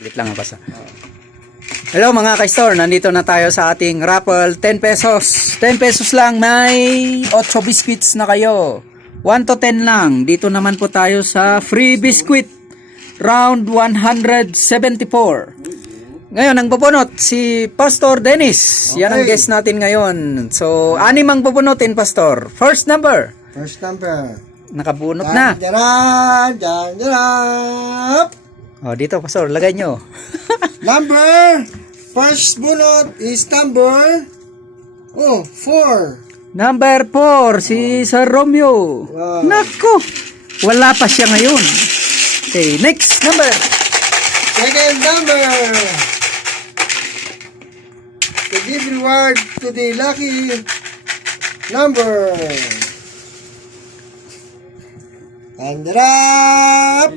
Wait lang basta. Hello mga ka-store, nandito na tayo sa ating raffle. 10 pesos. 10 pesos lang, may 8 biscuits na kayo. 1 to 10 lang. Dito naman po tayo sa free biscuit. Round 174. Ngayon, ang pupunot, si Pastor Dennis. Yan ang guest natin ngayon. So, 6 ang pupunutin, Pastor. First number. Nakabunot na. O, dito, Pastor, lagay nyo. First bunot is number 4. Number 4, si Sir Romeo. Wow. Nako, wala pa siya ngayon. Okay, next number. Second number. To give reward to the lucky number. And up.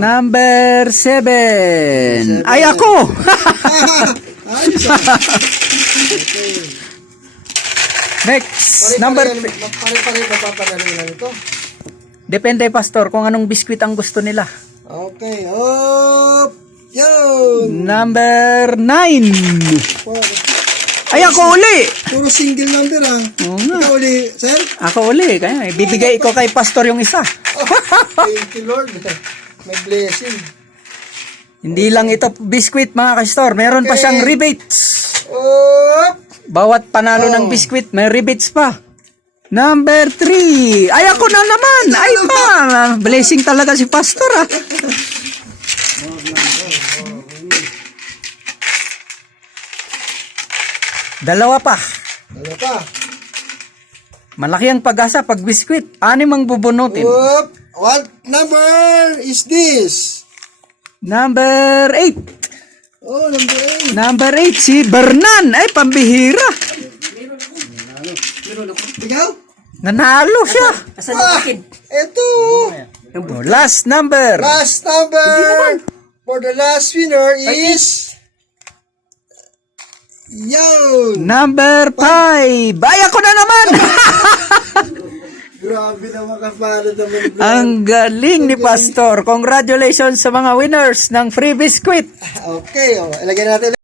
Number 7. Ay, ako! Next, number... Pare-pare mapapanalo lang ito. Depende, Pastor, kung anong biskwit ang gusto nila. Okay, up. Yun. Number 9. Ay, ako uli! Puro single number Oo nga. Ikaw uli, sir? Ako uli. Kaya, bibigay ko kay Pastor yung isa. Thank you, Lord. May blessing. Hindi lang ito biskwit, mga ka-store. Meron pa siyang rebates. Up. Bawat panalo ng biskwit, may rebates pa. Number 3. Ay, ako na naman. Ay, pa. Blessing talaga si Pastor, ha. Dalawa pa. Ano pa? Malaki ang pag-asa pag biskwit. 6 ang bubunutin. Up. What number is this? Number 8. Oh, number 8. Number 8, si Bernan. Ay, pambihira. Ikaw? Nanalo siya. Ito. Oh, last number. Last number for the last winner is yun. Number 5. Ay, ako na naman. Grabe naman kapala naman. Ang galing ni Pastor. Congratulations sa mga winners ng free biscuit. Okay, ilagay natin